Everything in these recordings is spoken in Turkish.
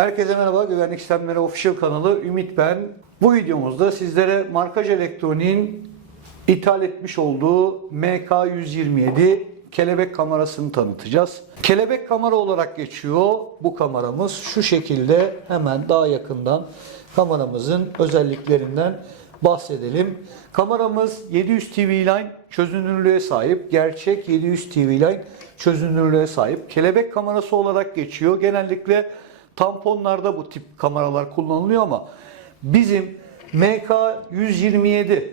Herkese merhaba. Güvenlik Sistemleri Official kanalı Ümit ben. Bu videomuzda sizlere Markaj Elektronik'in ithal etmiş olduğu MK127 kelebek kamerasını tanıtacağız. Kelebek kamera olarak geçiyor bu kameramız. Şu şekilde hemen daha yakından kameramızın özelliklerinden bahsedelim. Kameramız 700 TV line çözünürlüğe sahip. Gerçek 700 TV line çözünürlüğe sahip. Kelebek kamerası olarak geçiyor. Genellikle tamponlarda bu tip kameralar kullanılıyor ama bizim MK127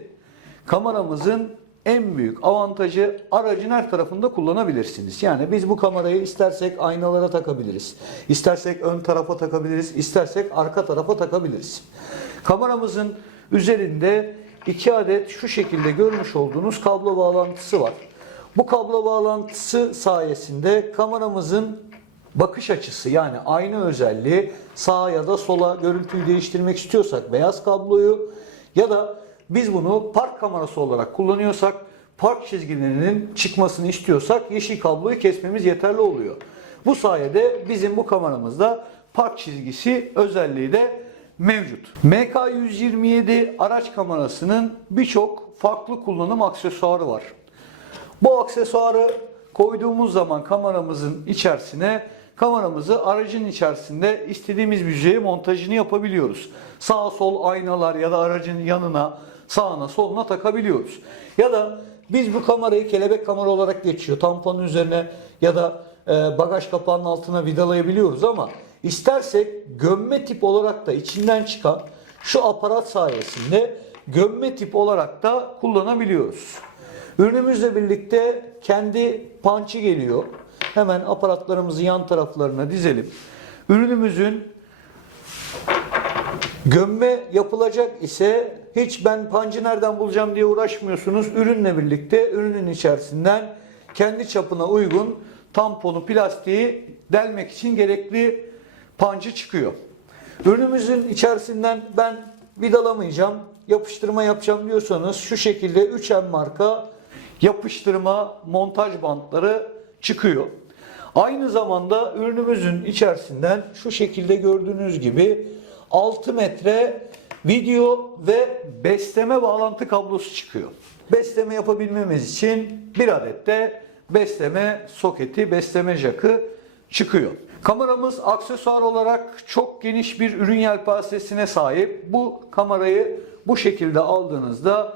kameramızın en büyük avantajı aracın her tarafında kullanabilirsiniz. Yani biz bu kamerayı istersek aynalara takabiliriz. istersek ön tarafa takabiliriz. istersek arka tarafa takabiliriz. Kameramızın üzerinde iki adet şu şekilde görmüş olduğunuz kablo bağlantısı var. Bu kablo bağlantısı sayesinde kameramızın bakış açısı yani ayna özelliği sağa ya da sola görüntüyü değiştirmek istiyorsak beyaz kabloyu ya da biz bunu park kamerası olarak kullanıyorsak park çizgilerinin çıkmasını istiyorsak yeşil kabloyu kesmemiz yeterli oluyor. Bu sayede bizim bu kameramızda park çizgisi özelliği de mevcut. MK127 araç kamerasının birçok farklı kullanım aksesuarı var. Bu aksesuarı koyduğumuz zaman kameramızın içerisine kameramızı aracın içerisinde istediğimiz yüzeye montajını yapabiliyoruz. Sağ sol aynalar ya da aracın yanına sağına soluna takabiliyoruz. Ya da biz bu kamerayı kelebek kamera olarak geçiyor. Tamponun üzerine ya da e, bagaj kapağının altına vidalayabiliyoruz ama istersek gömme tip olarak da içinden çıkan şu aparat sayesinde gömme tip olarak da kullanabiliyoruz. Ürünümüzle birlikte kendi pançı geliyor. Hemen aparatlarımızı yan taraflarına dizelim. Ürünümüzün gömme yapılacak ise hiç ben pancı nereden bulacağım diye uğraşmıyorsunuz. Ürünle birlikte ürünün içerisinden kendi çapına uygun tamponu, plastiği delmek için gerekli pancı çıkıyor. Ürünümüzün içerisinden ben vidalamayacağım, yapıştırma yapacağım diyorsanız şu şekilde 3M marka yapıştırma montaj bantları çıkıyor. Aynı zamanda ürünümüzün içerisinden şu şekilde gördüğünüz gibi 6 metre video ve besleme bağlantı kablosu çıkıyor. Besleme yapabilmemiz için bir adet de besleme soketi, besleme jakı çıkıyor. Kameramız aksesuar olarak çok geniş bir ürün yelpazesine sahip. Bu kamerayı bu şekilde aldığınızda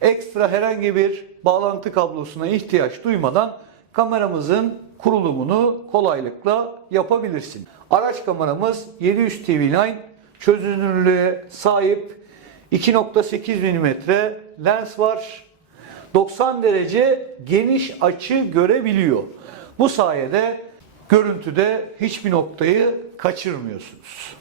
ekstra herhangi bir bağlantı kablosuna ihtiyaç duymadan kameramızın kurulumunu kolaylıkla yapabilirsin. Araç kameramız 700 TV Line çözünürlüğe sahip 2.8 mm lens var. 90 derece geniş açı görebiliyor. Bu sayede görüntüde hiçbir noktayı kaçırmıyorsunuz.